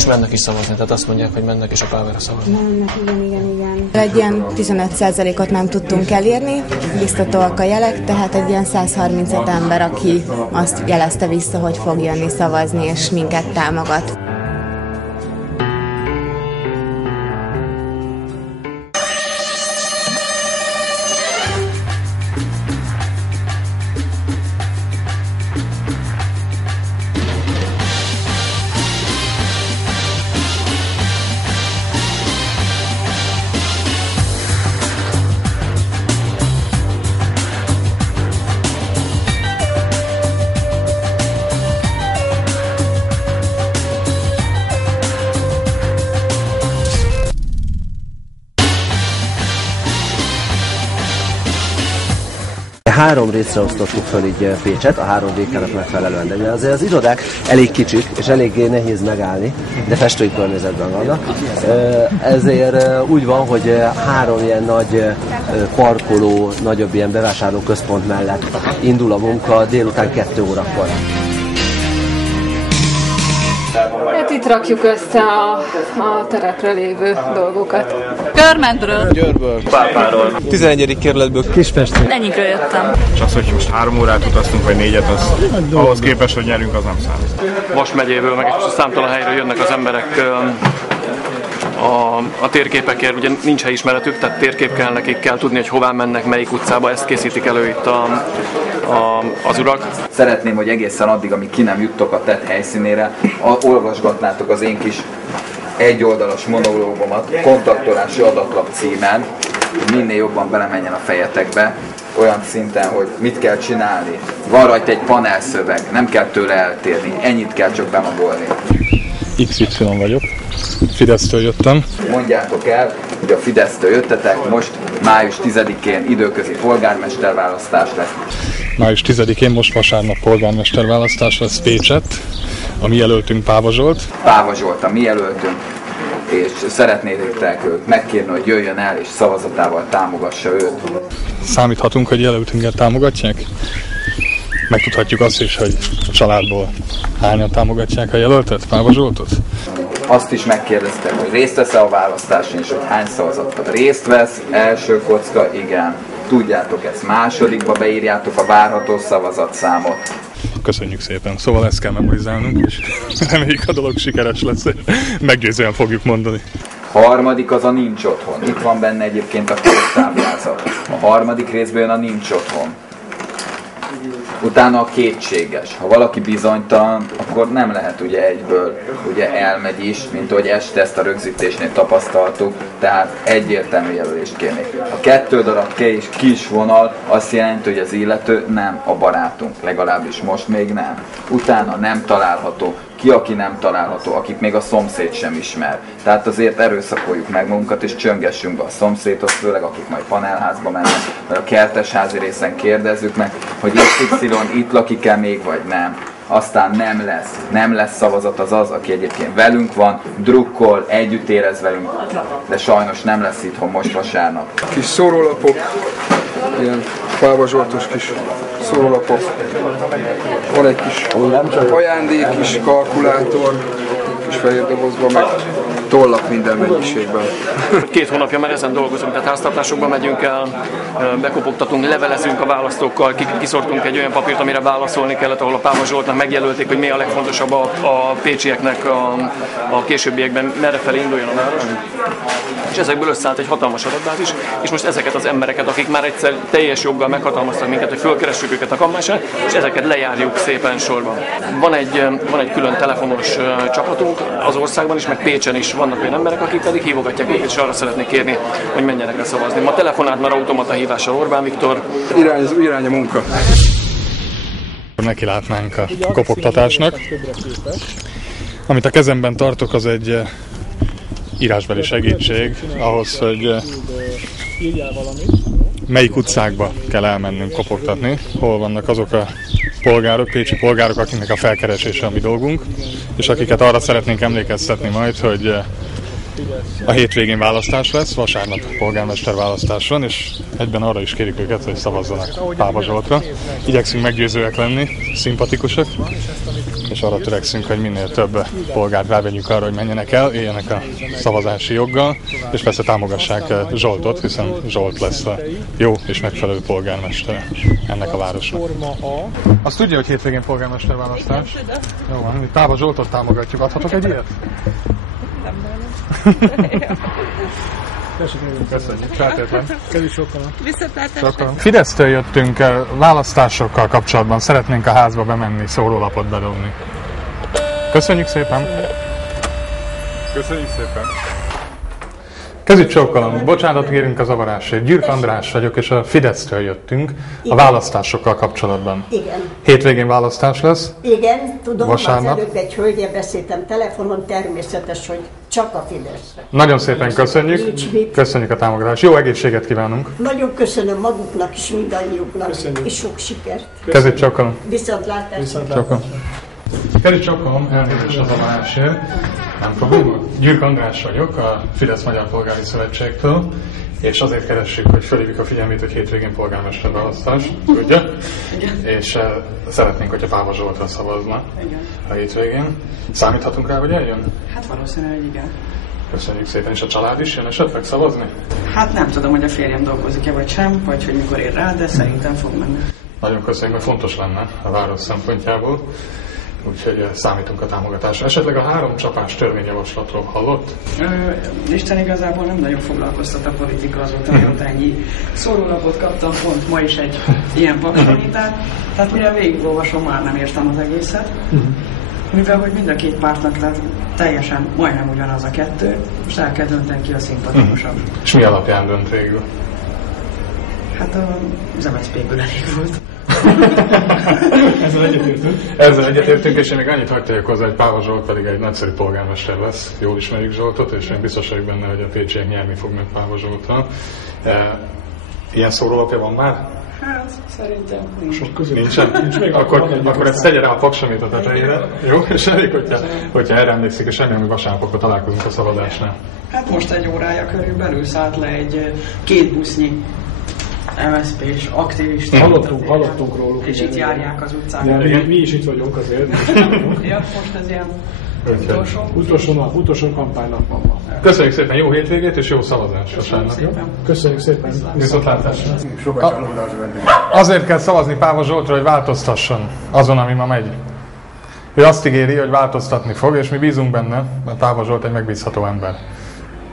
És mennek is szavazni, tehát azt mondják, hogy mennek is a Pávára szavazni. Mennek, igen. Egy ilyen 15%-ot nem tudtunk elérni, biztatóak a jelek, tehát egy ilyen 135 ember, aki azt jelezte vissza, hogy fog jönni szavazni, és minket támogat. Három részre osztottuk föl így Pécset, a 3 DK-nak megfelelően, de azért az irodák elég kicsik, és eléggé nehéz megállni, de festői környezetben vannak. Ezért úgy van, hogy 3 ilyen nagy parkoló, nagyobb ilyen bevásárlóközpont mellett indul a munka délután 2 órakor. Hát itt rakjuk össze a terepre lévő dolgokat. Körmentről. Győrből. Pápáról. 11. kerületből. Kispestről. Ennyikről jöttem. És az, hogy most 3 órát utaztunk, vagy 4-et, az ahhoz képest, hogy nyerünk, az nem számít. Most megyéből, meg számtalan helyről jönnek az emberek a térképekért, ugye nincs helyismeretük, tehát térkép kell nekik, kell tudni, hogy hová mennek, melyik utcába, ezt készítik elő itt az urak. Szeretném, hogy egészen addig, amíg ki nem juttok a tett helyszínére, olvasgatnátok az én kis egyoldalas monológomat kontaktolási adatlap címen, hogy minél jobban belemenjen a fejetekbe, olyan szinten, hogy mit kell csinálni. Van rajta egy panelszöveg, nem kell tőle eltérni, ennyit kell csak bemagolni. XY vagyok, Fidesztől jöttem. Mondjátok el, hogy a Fidesztől jöttetek, most május 10-én időközi polgármesterválasztás lesz. Május 10-én most vasárnap polgármesterválasztás lesz Pécsett. A mi jelöltünk Páva Zsolt. Páva Zsolt a mi jelöltünk, és szeretnétek őt megkérni, hogy jöjjön el és szavazatával támogassa őt. Számíthatunk, hogy jelöltünket támogatják? Megtudhatjuk azt is, hogy a családból hányan támogatják a jelöltet, Páva Zsoltot? Azt is megkérdeztek, hogy részt vesz-e a választáson, és hogy hány szavazattal részt vesz. Első kocka, igen. Tudjátok ezt, másodikba beírjátok a várható szavazatszámot. Köszönjük szépen. Szóval ezt kell memorizálnunk, és reméljük a dolog sikeres lesz. Meggyőzően fogjuk mondani. Harmadik az a nincs otthon. Itt van benne egyébként a táblázat. A harmadik részben jön a nincs otthon. Utána a kétséges. Ha valaki bizonytalan, akkor nem lehet ugye egyből, ugye elmegy is, mint ahogy este ezt a rögzítésnél tapasztaltuk, tehát egyértelmű jelölést kérnék. A 2 darab kis vonal azt jelenti, hogy az illető nem a barátunk, legalábbis most még nem. Utána nem található. Ki, aki nem található, akit még a szomszéd sem ismer. Tehát azért erőszakoljuk meg magunkat, és csöngessünk be a szomszédot, főleg akik majd panelházba mennek, vagy a kertesházi részen kérdezzük meg, hogy XY itt lakik-e még, vagy nem. Aztán nem lesz szavazat az, aki egyébként velünk van, drukkol, együtt érez velünk, de sajnos nem lesz itthon most vasárnap. Kis szórólapok, ilyen Páva Zsoltos kis szórólapok, van egy kis ajándék, kis kalkulátor, kis fehér dobozban, meg tollak minden mennyiségben. 2 hónapja már ezen dolgozunk, tehát háztartásokba megyünk el, bekopogtatunk, levelezünk a választókkal, kiszortunk egy olyan papírt, amire válaszolni kellett, ahol a Páva Zsoltnak megjelölték, hogy mi a legfontosabb a pécsieknek a későbbiekben, merrefelé induljon a város. És ezekből összeállt egy hatalmas adatbázis, és most ezeket az embereket, akik már egyszer teljes joggal meghatalmaztak minket, hogy fölkeressük őket a kampányra, és ezeket lejárjuk szépen sorban. Van egy külön telefonos csapatunk az országban is, meg Pécsen is vannak olyan emberek, akik pedig hívogatják őket, és arra szeretnék kérni, hogy menjenek le szavazni. Ma telefonált már automata hívással Orbán Viktor. Irány a munka. Neki látnánk a kopogtatásnak. Amit a kezemben tartok, az egy írásbeli segítség ahhoz, hogy melyik utcákba kell elmennünk kopogtatni, hol vannak azok a polgárok, pécsi polgárok, akiknek a felkeresése a mi dolgunk, és akiket arra szeretnénk emlékeztetni majd, hogy A hétvégén választás lesz, vasárnap polgármester választás van, és egyben arra is kérjük őket, hogy szavazzanak Páva Zsoltra. Igyekszünk meggyőzőek lenni, szimpatikusak, és arra törekszünk, hogy minél több polgárt rávegyünk arra, hogy menjenek el, éljenek a szavazási joggal, és persze támogassák Zsoltot, hiszen Zsolt lesz a jó és megfelelő polgármestere ennek a városnak. Azt tudja, hogy hétvégén polgármester választás? Jó van, mi Páva Zsoltot támogatjuk. Adhatok egy ilyet? Köszönjük, feltétlen. Viszontlátásra. Fidesztől jöttünk, választásokkal kapcsolatban szeretnénk a házba bemenni, szórólapot bedobni. Köszönjük szépen! Köszönjük szépen! Kezit csókolom, bocsánatot kérünk a zavarásért. Gyürk András vagyok, és a Fidesztől jöttünk a választásokkal kapcsolatban. Igen. Hétvégén választás lesz. Igen, tudom, vasárnap. Az előbb egy hölgyel beszéltem telefonon, természetes, hogy csak a Fideszre. Nagyon szépen köszönjük. Köszönjük a támogatást. Jó egészséget kívánunk. Nagyon köszönöm maguknak és mindannyiuknak, és sok sikert. Kezit csókolom. Viszontlátásra. Kezit csókolom, elnézést a zavarásért. Nem probléma. Gyürk András vagyok, a Fidesz Magyar Polgári Szövetségtől, és azért keressük, hogy felhívjuk a figyelmét, hogy hétvégén polgármester választás, tudja? És szeretnénk, hogyha Páva Zsoltra szavazna a hétvégén. Számíthatunk rá, hogy eljön? Hát valószínűleg igen. Köszönjük szépen. És a család is jön esetleg szavazni? Hát nem tudom, hogy a férjem dolgozik-e vagy sem, vagy hogy mikor ér rá, de szerintem fog menni. Nagyon köszönjük, mert fontos lenne a város szempontjából. Úgyhogy számítunk a támogatásra. Esetleg a 3 csapás törvényjavaslatról hallott? Isten igazából nem nagyon foglalkoztat a politika, azóta mióta ennyi szórólapot kaptam, pont ma is egy ilyen paksanitát. Tehát mire végigolvasom, már nem értem az egészet. Mivel hogy mind a két pártnak teljesen majdnem ugyanaz a kettő, most el kell dönteni ki a szimpatikusabb. És mi alapján dönt végül? Hát az MSZP-ből elég volt. Ezzel egyetértünk, és én még annyit hadd tegyek hozzá, hogy Páva Zsolt pedig egy nagyszerű polgármester lesz. Jól ismerjük Zsoltot, és én biztos vagyok benne, hogy a pécsiek nyerni fognak Páva Zsoltra. Ilyen szórólapja van már? Hát, szerintem Nincs még? Akkor ezt tegye rá a paksamét a tetejére. Jó? És elég, hogyha erre emlékszik, és remélem, hogy vasárnap akkor találkozunk a szavazásnál. Hát most egy órája körülbelül szállt le egy 2 busznyi MSZP-s aktivista. Hallottunk róluk. És itt járják az utcán. Mi is itt vagyunk azért. Ja, most ez ilyen utolsó kampánynak van ma. Köszönjük szépen, jó hétvégét és jó szavazás vasárnap. Köszönjük szépen. Viszontlátásra. Azért kell szavazni Páva Zsoltra, hogy változtasson azon, ami ma megy. Ő azt ígéri, hogy változtatni fog, és mi bízunk benne, mert Páva Zsolt egy megbízható ember.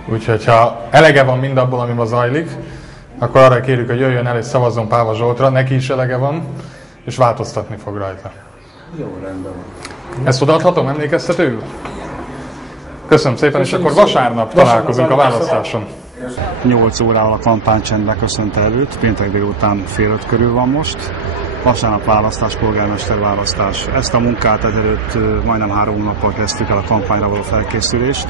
Úgyhogy ha elege van mindabból, ami ma zajlik, akkor arra kérjük, hogy jöjjön el és szavazzon Páva Zsoltra, neki is elege van, és változtatni fog rajta. Jó, rendben van. Ezt odaadhatom emlékeztetőül? Köszönöm szépen, és akkor vasárnap találkozunk a választáson. 8 órával a kampánycsendbe köszönte előtt, péntek délután fél 5 körül van most. Vasárnap választás, polgármester választás. Ezt a munkát ezelőtt majdnem 3 nappal kezdtük el a kampányra való felkészülést.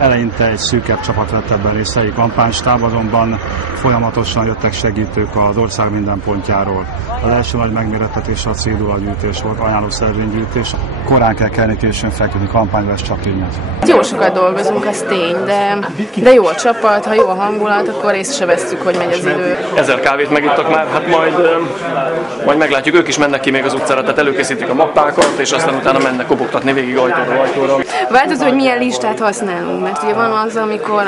Eleinte egy szűkebb csapat vett ebben részt, egy kampánystáb, azonban folyamatosan jöttek segítők az ország minden pontjáról. Az első nagy megmérettetés a cédulagyűjtés volt, ajánlószervénygyűjtés. Korán kell kelni, későn felkelni, kampányba ez csak tényleg. Jó sokat dolgozunk, az tény, de jó a csapat, ha jó a hangulat, akkor észre se vesszük, hogy megy az idő. 1000 kávét megittak már, hát majd meglátjuk, ők is mennek ki még az utcára, tehát előkészítik a mappákat, és aztán utána mennek kopogtatni végig ajtóra. Változó, hogy milyen listát használunk, mert ugye van az,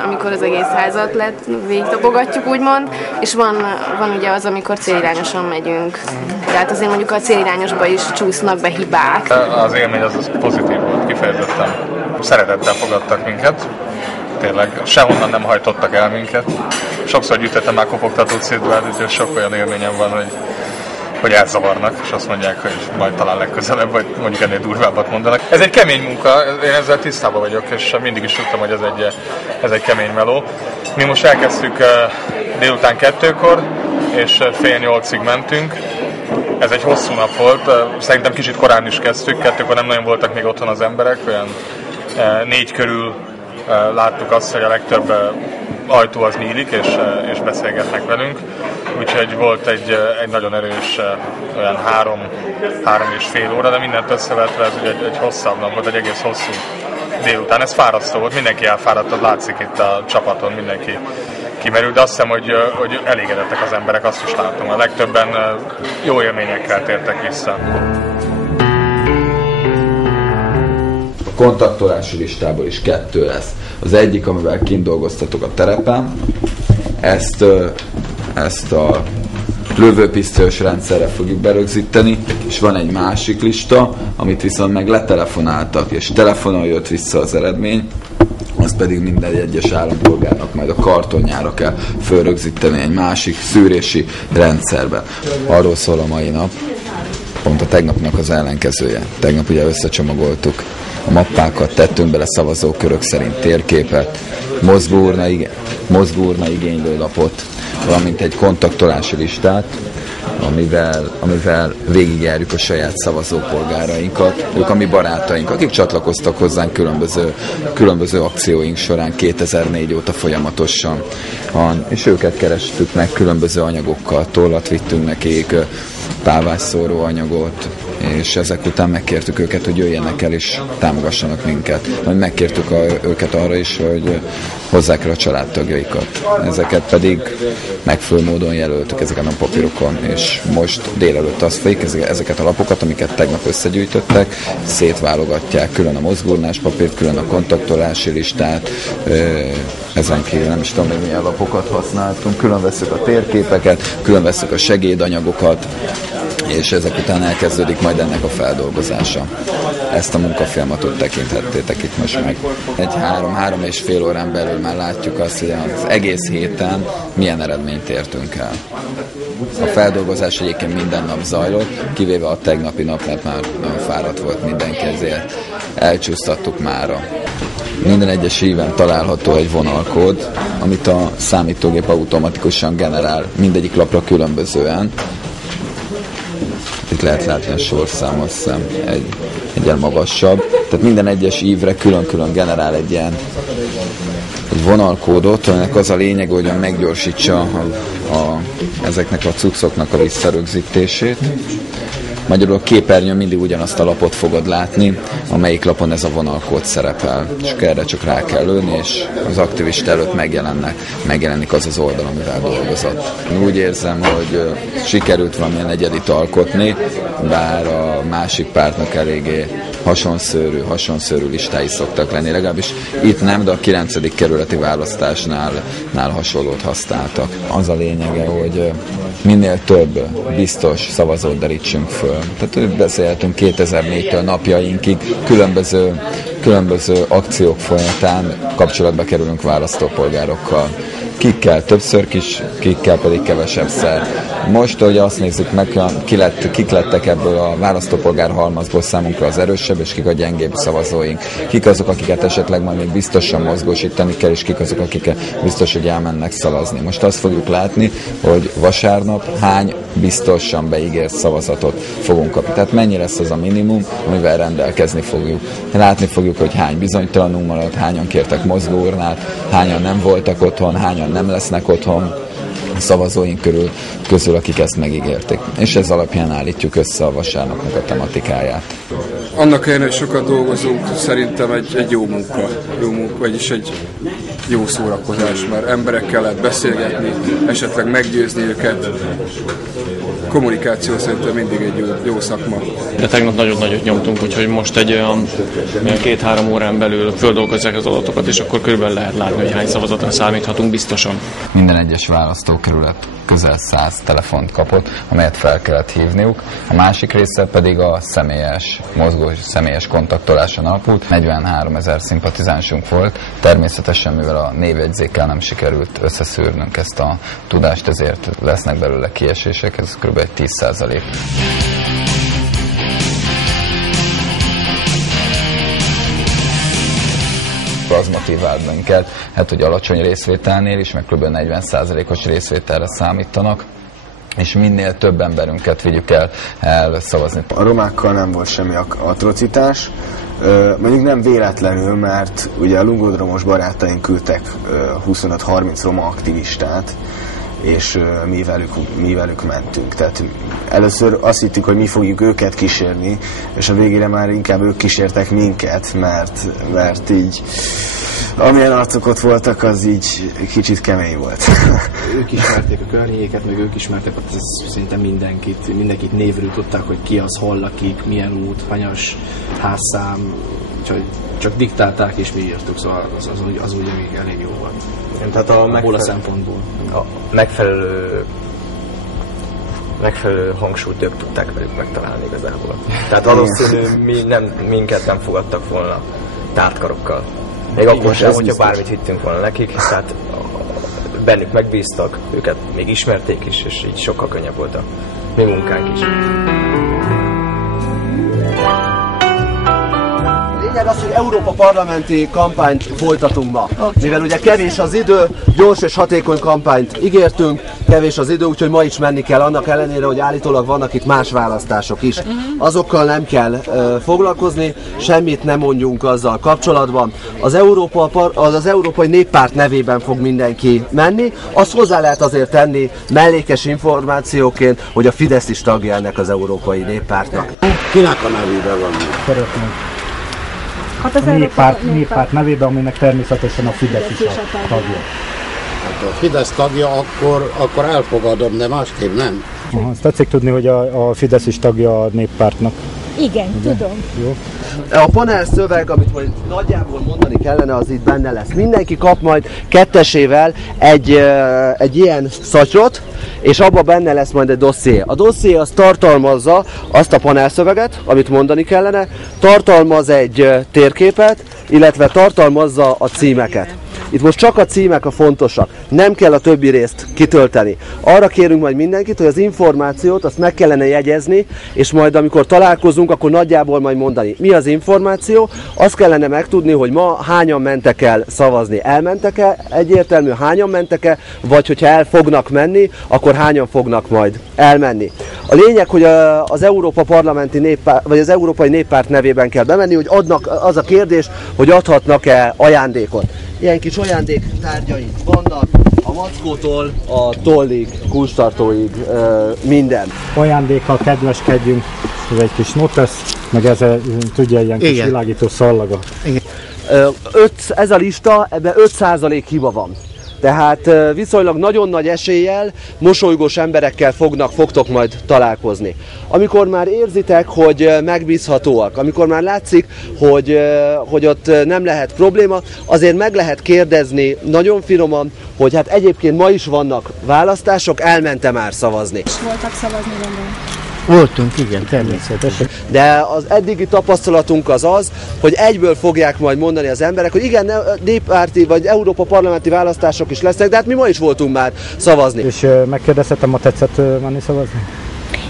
amikor az egész házat végigtapogatjuk, úgymond, és van ugye az, amikor célirányosan megyünk. Tehát azért mondjuk a célirányosba is csúsznak be hibák. Az élmény az pozitív volt, kifejezetten. Szeretettel fogadtak minket, tényleg sehonnan nem hajtottak el minket. Sokszor gyűjtöttem már kopogtató cédulát, úgyhogy sok olyan élményem van, hogy elzavarnak, és azt mondják, hogy majd talán legközelebb, vagy mondjuk ennél durvábbat mondanak. Ez egy kemény munka, én ezzel tisztában vagyok, és mindig is tudtam, hogy ez egy kemény meló. Mi most elkezdtük délután 2-kor, és fél 8-ig mentünk. Ez egy hosszú nap volt, szerintem kicsit korán is kezdtük, 2-kor nem nagyon voltak még otthon az emberek, olyan 4 körül láttuk azt, hogy a legtöbb ajtó az nyílik, és beszélgetnek velünk. Úgyhogy volt egy nagyon erős, olyan 3,5 óra, de mindent összevetve ez egy hosszabb nap volt, egy egész hosszú délután. Ez fárasztó volt, mindenki elfáradt, látszik itt a csapaton, mindenki kimerült, de azt hiszem, hogy elégedettek az emberek, azt is látom. A legtöbben jó élményekkel tértek vissza. A kontaktolási listából is 2 lesz. Az egyik, amivel kint dolgoztatok a terepen, ezt a lövőpisztolyos rendszerre fogjuk berögzíteni, és van egy másik lista, amit viszont meg letelefonáltak, és telefonon jött vissza az eredmény, azt pedig minden egyes állampolgárnak majd a kartonjára kell fölrögzíteni egy másik szűrési rendszerben. Arról szól a mai nap, pont a tegnapnak az ellenkezője. Tegnap ugye összecsomagoltuk a mappákat, tettünk bele szavazókörök szerint térképet, mozgóurna igénylőlapot, valamint egy kontaktolási listát, amivel végigjárjuk a saját szavazópolgárainkat, ők a mi barátaink, akik csatlakoztak hozzánk különböző akcióink során 2004 óta folyamatosan. És őket kerestük meg különböző anyagokkal, tollat vittünk nekik, pávásszóró anyagot, és ezek után megkértük őket, hogy jöjjenek el és támogassanak minket. Majd megkértük őket arra is, hogy hozzák el a családtagjaikat. Ezeket pedig megfelelő módon jelöltük ezeken a papírokon, és most délelőtt az folyik, ezeket a lapokat, amiket tegnap összegyűjtöttek, szétválogatják, külön a mozgóurnás papírt, külön a kontaktolási listát, ezen kívül nem is tudom, hogy milyen lapokat használtunk, külön veszük a térképeket, külön veszük a segédanyagokat, és ezek után elkezdődik majd ennek a feldolgozása. Ezt a munkafolyamatot tekinthettétek itt most meg. Egy 3-3,5 órán belül már látjuk azt, hogy az egész héten milyen eredményt értünk el. A feldolgozás egyébként minden nap zajlott, kivéve a tegnapi nap, mert már nagyon fáradt volt mindenki, ezért elcsúsztattuk mára. Minden egyes íven található egy vonalkód, amit a számítógép automatikusan generál mindegyik lapra különbözően. Itt lehet látni a sorszám, azt hiszem, egyen magasabb. Tehát minden egyes ívre külön-külön generál egy vonalkódot, aminek az a lényeg, hogy meggyorsítsa ezeknek a cuccoknak a visszarögzítését. Magyarul a képernyőn mindig ugyanazt a lapot fogod látni, amelyik lapon ez a vonalkód szerepel. És erre csak rá kell lőni, és az aktivista előtt megjelenik az oldal, amivel dolgozott. Úgy érzem, hogy sikerült valamilyen egyedit alkotni, bár a másik pártnak eléggé hasonszőrű listái szoktak lenni. Legalábbis itt nem, de a 9. kerületi választásnál hasonlót használtak. Az a lényege, hogy minél több biztos szavazót derítsünk föl. Tehát beszélhetünk 2004-től napjainkig, különböző akciók folyamán kapcsolatba kerülünk választópolgárokkal. Kikkel többször, kikkel pedig kevesebbszer. Most, hogy azt nézzük meg, kik lettek ebből a választópolgár halmazból számunkra az erősebb, és kik a gyengébb szavazóink. Kik azok, akiket esetleg majd még biztosan mozgósítani kell, és kik azok, akik biztos, hogy elmennek szavazni. Most azt fogjuk látni, hogy vasárnap hány biztosan beígért szavazatot fogunk kapni. Tehát mennyi lesz az a minimum, amivel rendelkezni fogjuk. Látni fogjuk, hogy hány bizonytalanul maradt, hányan kértek mozgóurnát, hányan nem voltak otthon, hányan nem lesznek otthon a szavazóink közül, akik ezt megígérték. És ez alapján állítjuk össze a vasárnapnak a tematikáját. Annak ellenére, hogy sokat dolgozunk, szerintem egy jó munka, vagyis egy jó szórakozás, mert emberekkel lehet beszélgetni, esetleg meggyőzni őket. Kommunikáció szerintem mindig egy jó szakma. De tegnap nagyon nagyot nyomtunk, úgyhogy most egy olyan 2-3 órán belül földolgozzák az adatokat, és akkor körülbelül lehet látni, hogy hány szavazatra számíthatunk biztosan. Minden egyes választókerület közel 100 telefont kapott, amelyet fel kellett hívniuk. A másik része pedig a személyes kontaktoláson alapult. 43 000 szimpatizánsunk volt. Természetesen, mivel a névjegyzékkel nem sikerült összeszűrnünk ezt a tudást, ezért lesznek belőle kiesések, ez kb. 10%. Az motivált minket, hogy alacsony részvételnél is, meg kb. 40%-os részvételre számítanak, és minél több emberünket vigyük el szavazni. A romákkal nem volt semmi atrocitás, mondjuk nem véletlenül, mert ugye a lungódromos barátaink küldtek 25-30 roma aktivistát, és mi velük mentünk. Tehát először azt hittük, hogy mi fogjuk őket kísérni, és a végére már inkább ők kísértek minket, mert így amilyen arcok ott voltak, az így kicsit kemény volt. Ők ismerték a környéket, meg ők ismertek ott szinte mindenkit névről tudták, hogy ki az, hol lakik, milyen út, hanyas házszám, csak diktálták és mi írtuk, szóval az úgy elég jó volt. Tehát abból a szempontból. A megfelelő hangsúlyt ők tudták velük megtalálni igazából. Tehát valószínű minket nem fogadtak volna tártkarokkal. Még akkor sem, hogyha bármit hittünk volna nekik, tehát bennük megbíztak, őket még ismerték is, és így sokkal könnyebb volt a mi munkánk is. Lényeg az, hogy Európa parlamenti kampányt folytatunk ma. Mivel ugye kevés az idő, gyors és hatékony kampányt ígértünk, kevés az idő, úgyhogy ma is menni kell, annak ellenére, hogy állítólag vannak itt más választások is. Azokkal nem kell foglalkozni, semmit nem mondjunk azzal kapcsolatban. Az Európai Néppárt nevében fog mindenki menni. Azt hozzá lehet azért tenni mellékes információként, hogy a Fidesz is tagja ennek az Európai Néppártnak. Kinek a nevében van? Szeretnénk. Hát a néppárt nevében, aminek természetesen a Fidesz is a tagja. Hát a Fidesz tagja, akkor elfogadom, de másképp nem. Azt tetszik tudni, hogy a Fidesz is tagja a néppártnak. Igen, ugye? Tudom. Jó. A panel szöveg, amit majd nagyjából mondani kellene, az itt benne lesz. Mindenki kap majd kettesével egy ilyen szatyrot, és abban benne lesz majd egy dosszié. A dosszié az tartalmazza azt a panelszöveget, amit mondani kellene, tartalmaz egy térképet, illetve tartalmazza a címeket. Itt most csak a címek a fontosak, nem kell a többi részt kitölteni. Arra kérünk majd mindenkit, hogy az információt azt meg kellene jegyezni, és majd amikor találkozunk, akkor nagyjából majd mondani. Mi az információ? Azt kellene megtudni, hogy ma hányan mentek el szavazni. Elmentek-e? Egyértelmű, hányan mentek-e? Vagy hogyha el fognak menni, akkor hányan fognak majd elmenni. A lényeg, hogy az Európa Parlamenti Néppárt, vagy az Európai Néppárt nevében kell bemenni, hogy adnak, az a kérdés, hogy adhatnak-e ajándékot. Ilyen kis ajándéktárgyaink vannak, a mackótól a tollig, kulcstartóig, minden. Ajándékkal kedveskedjünk, ez egy kis notesz, meg ez tudja, ilyen kis világító szallaga. Igen. Ez a lista, ebben 5% hiba van. Tehát viszonylag nagyon nagy eséllyel mosolygós emberekkel fogtok majd találkozni. Amikor már érzitek, hogy megbízhatóak, amikor már látszik, hogy ott nem lehet probléma, azért meg lehet kérdezni nagyon finoman, hogy hát egyébként ma is vannak választások, elmentem már szavazni. Voltak szavazni, gondolom. Voltunk, igen, természetesen. De az eddigi tapasztalatunk az, hogy egyből fogják majd mondani az emberek, hogy igen, néppárti vagy Európa parlamenti választások is lesznek, de hát mi ma is voltunk már szavazni. És megkérdezhetem, ma tetszett menni szavazni?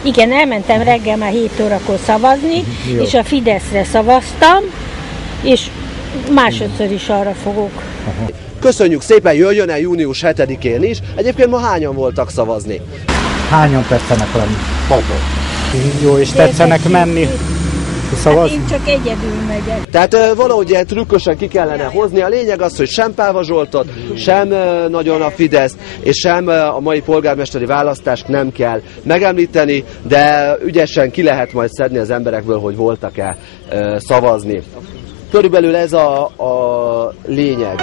Igen, elmentem reggel már 7 órakor szavazni, és a Fideszre szavaztam, és másodszor is arra fogok. Aha. Köszönjük szépen, jöjjön el június 7-én is. Egyébként ma hányan voltak szavazni? Hányan tetszenek lenni? 6. Jó, és tetszenek menni? Hát én csak egyedül megyek. Tehát valahogy ilyen trükkösen ki kellene hozni. A lényeg az, hogy sem Páva Zsoltot, sem nagyon a Fidesz, és sem a mai polgármesteri választást nem kell megemlíteni, de ügyesen ki lehet majd szedni az emberekből, hogy voltak-e szavazni. Körülbelül ez a lényeg.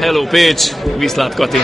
Hello Pécs, viszlát Kati!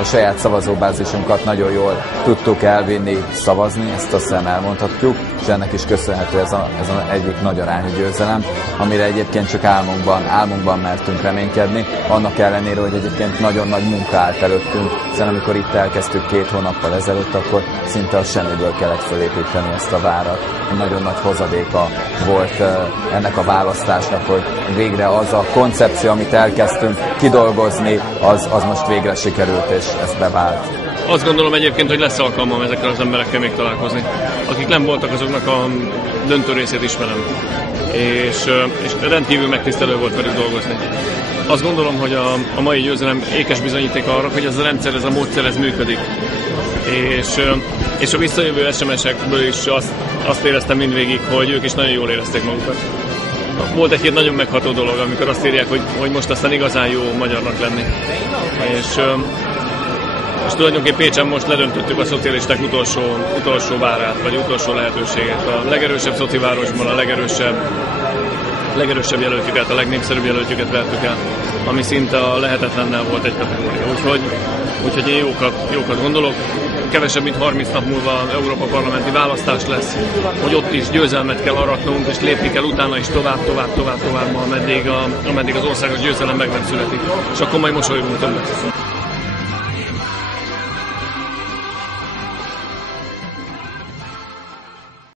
A saját szavazóbázisunkat nagyon jól tudtuk elvinni szavazni, ezt azt hiszem elmondhatjuk, és ennek is köszönhető ez az egyik nagy arányú győzelem, amire egyébként csak álmunkban mertünk reménykedni, annak ellenére, hogy egyébként nagyon nagy munka állt előttünk, hiszen amikor itt elkezdtük 2 hónappal ezelőtt, akkor szinte a semmiből kellett felépíteni ezt a várat. Nagyon nagy hozadéka volt ennek a választásnak, hogy végre az a koncepció, amit elkezdtünk kidolgozni, az most végre sikerült, és ez bevált. Azt gondolom egyébként, hogy lesz alkalmam ezekkel az emberekkel még találkozni. akik nem voltak, azoknak a döntő részét ismerem. És rendkívül megtisztelő volt velük dolgozni. Azt gondolom, hogy a mai győzelem ékes bizonyíték arra, hogy ez a rendszer, ez a módszer, ez működik. És a visszajövő SMS-ekből is azt éreztem mindvégig, hogy ők is nagyon jól érezték magukat. Volt egy-két nagyon megható dolog, amikor azt írják, hogy most aztán igazán jó magyarnak lenni. És tulajdonképpen Pécsen most ledöntöttük a szocialisták utolsó várát, vagy utolsó lehetőséget. A legerősebb szocivárosban a legerősebb jelöltjüket, a legnépszerűbb jelöltjüket vertük el, ami szinte a lehetetlennel volt egy kategória. Úgyhogy én jókat gondolok. Kevesebb, mint 30 nap múlva Európa parlamenti választás lesz, hogy ott is győzelmet kell aratnunk, és lépni kell utána is tovább, ameddig az országos győzelem meg nem születik. És akkor majd mosolygunk többet.